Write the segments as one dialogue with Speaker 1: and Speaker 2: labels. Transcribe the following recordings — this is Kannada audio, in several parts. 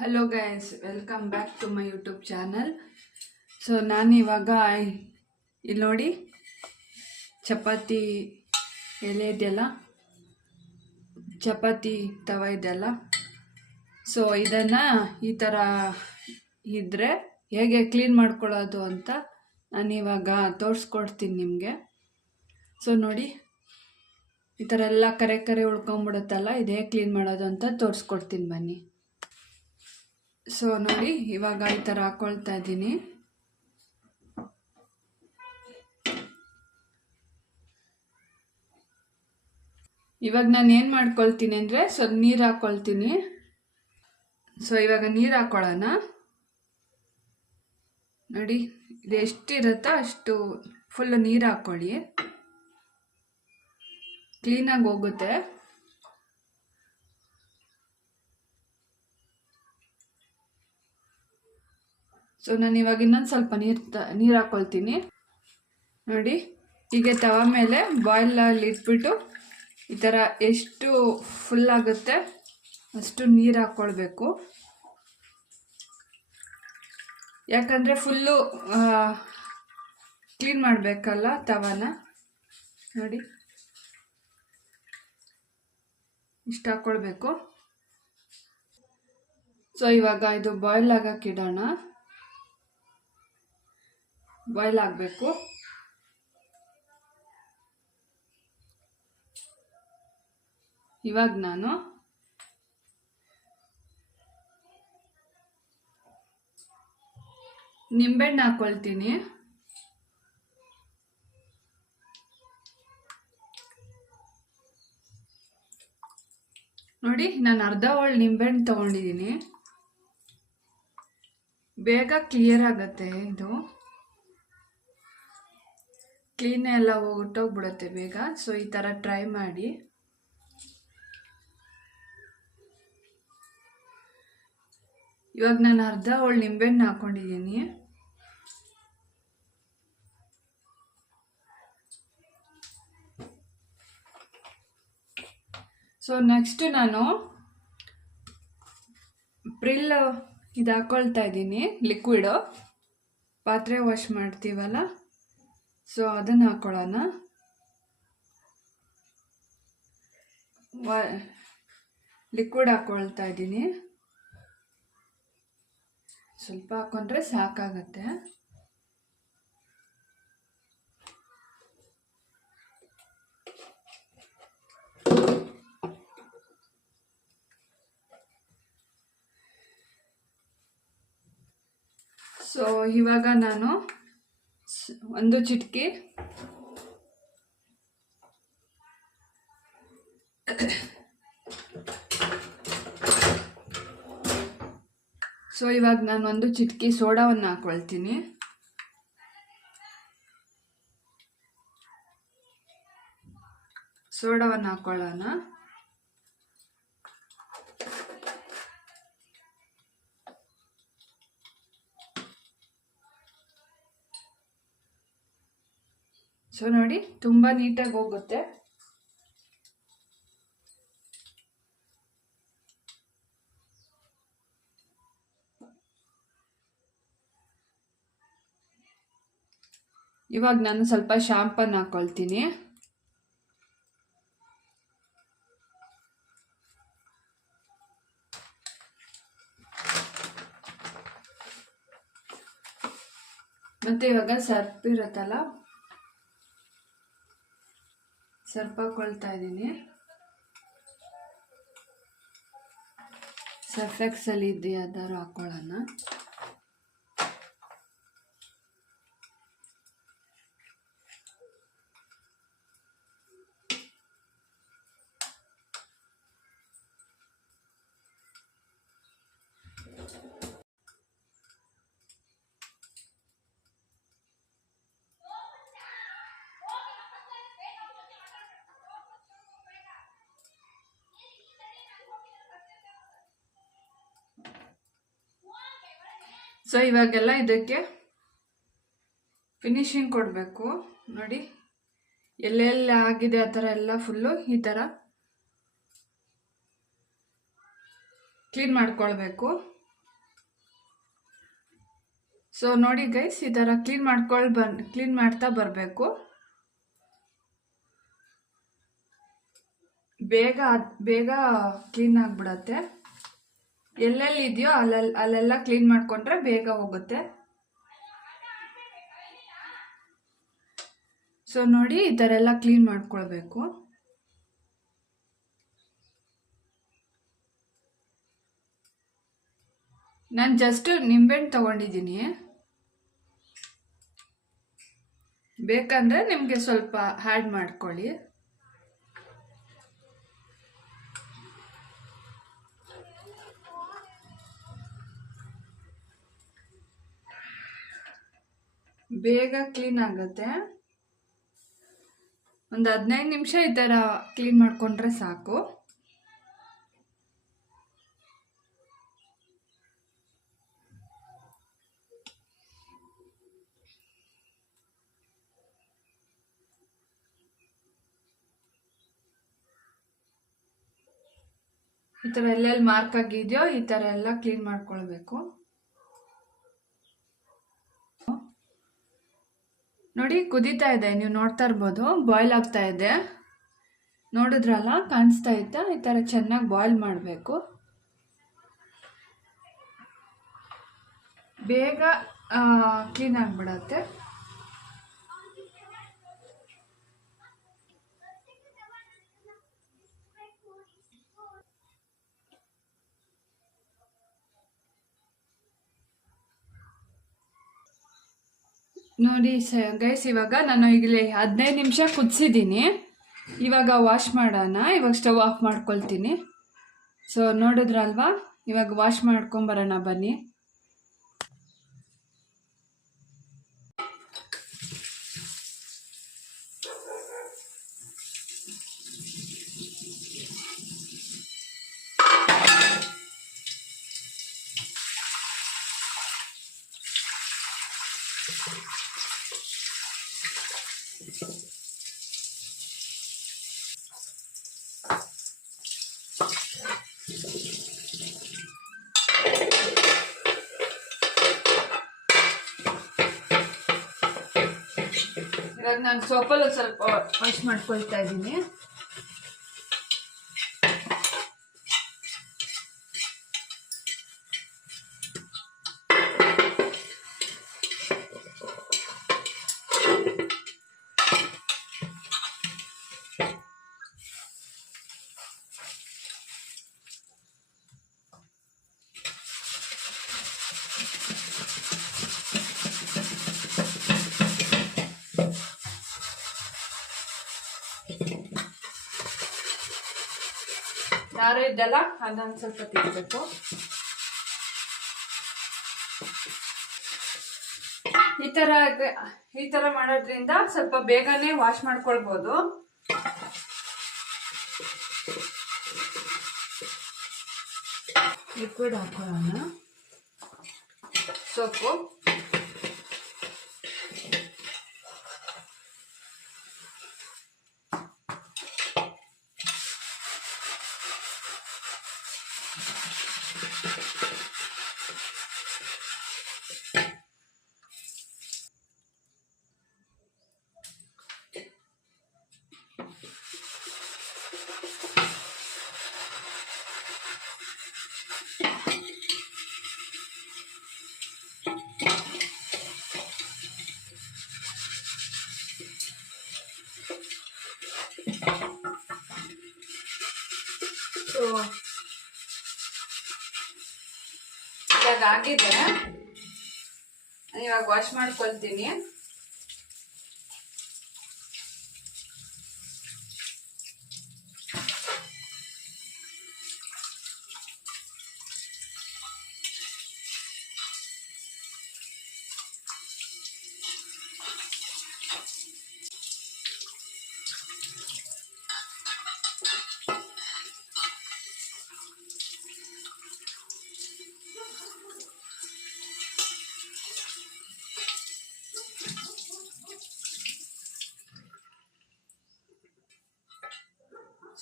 Speaker 1: Hello guys welcome back to my YouTube channel so ನಾನಿವಾಗ ಇಲ್ಲಿ ನೋಡಿ, ಚಪಾತಿ ಎಲೆ ಇದೆಯಲ್ಲ, ಚಪಾತಿ ತವ ಇದೆಯಲ್ಲ. ಸೊ ಇದನ್ನು ಈ ಥರ ಇದ್ದರೆ ಹೇಗೆ ಕ್ಲೀನ್ ಮಾಡ್ಕೊಳ್ಳೋದು ಅಂತ ನಾನಿವಾಗ ತೋರಿಸ್ಕೊಡ್ತೀನಿ ನಿಮಗೆ. ಸೊ ನೋಡಿ, ಈ ಥರ ಎಲ್ಲ ಕರೆ ಕರೆ ಉಳ್ಕೊಂಬಿಡುತ್ತಲ್ಲ, ಇದು ಹೇಗೆ ಕ್ಲೀನ್ ಮಾಡೋದು ಅಂತ ತೋರಿಸ್ಕೊಡ್ತೀನಿ ಬನ್ನಿ. ಸೊ ನೋಡಿ, ಇವಾಗ ಈ ಥರ ಹಾಕ್ಕೊಳ್ತಾ ಇದ್ದೀನಿ. ಇವಾಗ ನಾನು ಏನು ಮಾಡ್ಕೊಳ್ತೀನಿ ಅಂದರೆ ಸ್ವಲ್ಪ ನೀರು ಹಾಕ್ಕೊಳ್ತೀನಿ ಸೊ ಇವಾಗ ನೀರು ಹಾಕ್ಕೊಳ್ಳೋಣ ನೋಡಿ, ಇದು ಎಷ್ಟಿರುತ್ತೋ ಅಷ್ಟು ಫುಲ್ ನೀರು ಹಾಕ್ಕೊಳ್ಳಿ ಕ್ಲೀನಾಗಿ ಹೋಗುತ್ತೆ. ಸೊ ನಾನು ಇವಾಗ ಇನ್ನೊಂದು ಸ್ವಲ್ಪ ನೀರು ತ, ನೀರು ಹಾಕ್ಕೊಳ್ತೀನಿ ನೋಡಿ, ಹೀಗೆ ತವ ಮೇಲೆ ಬಾಯ್ಲಲ್ಲಿ ಇಟ್ಬಿಟ್ಟು ಈ ಥರ ಎಷ್ಟು ಫುಲ್ ಆಗುತ್ತೆ ಅಷ್ಟು ನೀರು ಹಾಕ್ಕೊಳ್ಬೇಕು ಯಾಕಂದರೆ ಫುಲ್ಲು ಕ್ಲೀನ್ ಮಾಡಬೇಕಲ್ಲ ತವಾನ. ನೋಡಿ. ಇಷ್ಟು ಹಾಕ್ಕೊಳ್ಬೇಕು ಸೊ ಇವಾಗ ಇದು ಬಾಯ್ಲ್ ಆಗಕ್ಕೆ ಇಡೋಣ. ಬಾಯ್ಲ್ ಆಗಬೇಕು. ಇವಾಗ ನಾನು ನಿಂಬೆಹಣ್ಣು ಹಾಕೊಳ್ತೀನಿ. ನೋಡಿ, ನಾನು ಅರ್ಧ ಒಳ್ಳೆ ನಿಂಬೆಹಣ್ಣು ತೊಗೊಂಡಿದ್ದೀನಿ. ಬೇಗ ಕ್ಲಿಯರ್ ಆಗುತ್ತೆ ಇದು. ಕ್ಲೀನ್ ಎಲ್ಲ ಹೊಟ್ಟೋಗ್ಬಿಡುತ್ತೆ ಬೇಗ. ಸೊ ಈ ಥರ ಟ್ರೈ ಮಾಡಿ. ಇವಾಗ ನಾನು ಅರ್ಧ ಹೋಳು ನಿಂಬೆಹಣ್ಣು ಹಾಕ್ಕೊಂಡಿದ್ದೀನಿ ಸೊ ನೆಕ್ಸ್ಟ್ ನಾನು ಪ್ರಿಲ್ ಇದು ಹಾಕ್ಕೊಳ್ತಾ ಇದ್ದೀನಿ ಲಿಕ್ವಿಡು ಪಾತ್ರೆ ವಾಶ್ ಮಾಡ್ತೀವಲ್ಲ? ಸೊ ಅದನ್ನು ಹಾಕ್ಕೊಳ್ಳೋಣ ಲಿಕ್ವಿಡ್ ಹಾಕ್ಕೊಳ್ತಾ ಇದ್ದೀನಿ. ಸ್ವಲ್ಪ ಹಾಕ್ಕೊಂಡ್ರೆ ಸಾಕಾಗತ್ತೆ. ಸೊ ಇವಾಗ ನಾನು ಒಂದು ಚಿಟಕಿ. ಸೊ ಇವಾಗ ನಾನು ಒಂದು ಚಿಟಕಿ ಸೋಡಾವನ್ನು ಹಾಕ್ಕೊಳ್ತೀನಿ ಸೋಡಾವನ್ನು ಹಾಕ್ಕೊಳ್ಳೋಣ ಸೊ ನೋಡಿ ತುಂಬ ನೀಟಾಗಿ ಹೋಗುತ್ತೆ. ಇವಾಗ ನಾನು ಸ್ವಲ್ಪ ಶಾಂಪನ್ ಹಾಕ್ಕೊಳ್ತೀನಿ ಮತ್ತೆ ಇವಾಗ ಸರ್ಪ್ ಇರುತ್ತಲ್ಲ ಸರ್ಪ್ ಹಾಕೊಳ್ತಾ ಇದ್ದೀನಿ ಸರ್ಫೆಕ್ಸಲ್ಲಿ ಇದೆಯಾ ಹಾಕ್ಕೊಳ್ಳೋಣ ಸೊ ಇವಾಗೆಲ್ಲ ಇದಕ್ಕೆ ಫಿನಿಶಿಂಗ್ ಕೊಡಬೇಕು. ನೋಡಿ, ಎಲ್ಲೆಲ್ಲಿ ಆಗಿದೆ ಆ ಥರ ಎಲ್ಲ ಫುಲ್ಲು ಈ ಥರ ಕ್ಲೀನ್ ಮಾಡ್ಕೊಳ್ಬೇಕು. ಸೊ ನೋಡಿ ಗೈಸ್ ಈ ಥರ ಕ್ಲೀನ್ ಮಾಡ್ಕೊಳ್ ಬನ್ ಕ್ಲೀನ್ ಮಾಡ್ತಾ ಬರಬೇಕು. ಬೇಗ ಬೇಗ ಕ್ಲೀನ್ ಆಗಿಬಿಡತ್ತೆ. ಎಲ್ಲೆಲ್ಲಿ ಇದೆಯೋ ಅಲ್ಲೆಲ್ಲ ಅಲ್ಲೆಲ್ಲ ಕ್ಲೀನ್ ಮಾಡಿಕೊಂಡ್ರೆ ಬೇಗ ಹೋಗುತ್ತೆ. ಸೊ ನೋಡಿ ಈ ಥರ ಎಲ್ಲ ಕ್ಲೀನ್ ಮಾಡ್ಕೊಳ್ಬೇಕು. ನಾನು ಜಸ್ಟ್ ನಿಂಬೆಹಣ್ಣು ತಗೊಂಡಿದ್ದೀನಿ. ಬೇಕಂದ್ರೆ ನಿಮಗೆ ಸ್ವಲ್ಪ ಹ್ಯಾಡ್ ಮಾಡ್ಕೊಳ್ಳಿ. ಬೇಗ ಕ್ಲೀನ್ ಆಗುತ್ತೆ. ಒಂದು ಹದಿನೈದು ನಿಮಿಷ ಈ ಥರ ಕ್ಲೀನ್ ಮಾಡಿಕೊಂಡ್ರೆ ಸಾಕು. ಈ ಥರ ಎಲ್ಲೆಲ್ಲಿ ಮಾರ್ಕ್ ಆಗಿದೆಯೋ ಈ ಥರ ಎಲ್ಲ ಕ್ಲೀನ್ ಮಾಡ್ಕೊಳ್ಬೇಕು. ನೋಡಿ, ಕುದೀತಾ ಇದೆ. ನೀವು ನೋಡ್ತಾ ಇರ್ಬೋದು ಬಾಯ್ಲ್ ಆಗ್ತಾ ಇದೆ. ನೋಡಿದ್ರಲ್ಲ, ಕಾಣಿಸ್ತಾ ಇತ್ತಾ? ಈ ಥರ ಚೆನ್ನಾಗಿ ಬಾಯ್ಲ್ ಮಾಡಬೇಕು. ಬೇಗ ಕ್ಲೀನ್ ಆಗಿಬಿಡತ್ತೆ. ನೋಡಿ ಸ ಗೈಸ್ ಇವಾಗ ನಾನು ಈಗಲೇ ಹದಿನೈದು ನಿಮಿಷ ಕುದಿಸಿದ್ದೀನಿ. ಇವಾಗ ವಾಶ್ ಮಾಡೋಣ. ಇವಾಗ ಸ್ಟವ್ ಆಫ್ ಮಾಡ್ಕೊಳ್ತೀನಿ. ಸೊ ನೋಡಿದ್ರಲ್ವಾ? ಇವಾಗ ವಾಶ್ ಮಾಡ್ಕೊಂಬರೋಣ ಬನ್ನಿ. ಇವಾಗ ನಾನು ಸೋಪಲ್ಲಿ ಸ್ವಲ್ಪ ವಾಶ್ ಮಾಡ್ಕೊಳ್ತಾ ಇದ್ದೀನಿ ದಾರ ಇದ್ದಲ್ಲ, ಅದನ್ನು ಸ್ವಲ್ಪ ತೆಗಿಬೇಕು. ಈ ತರ ಈ ತರ ಮಾಡೋದ್ರಿಂದ ಸ್ವಲ್ಪ ಬೇಗನೆ ವಾಶ್ ಮಾಡ್ಕೊಳ್ಬೋದು. ಲಿಕ್ವಿಡ್ ಹಾಕೋಣ ಸೋಪು ಸೊ ನಾನು ಇವಾಗ ವಾಶ್ ಮಾಡ್ಕೊಳ್ತೀನಿ.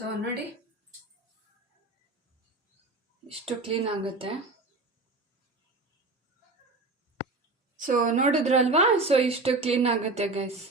Speaker 1: ಸೊ ನೋಡಿ ಇಷ್ಟು ಕ್ಲೀನ್ ಆಗುತ್ತೆ. ಸೊ ನೋಡಿದ್ರಲ್ವಾ? ಸೊ ಇಷ್ಟು ಕ್ಲೀನ್ ಆಗುತ್ತೆ ಗೈಸ್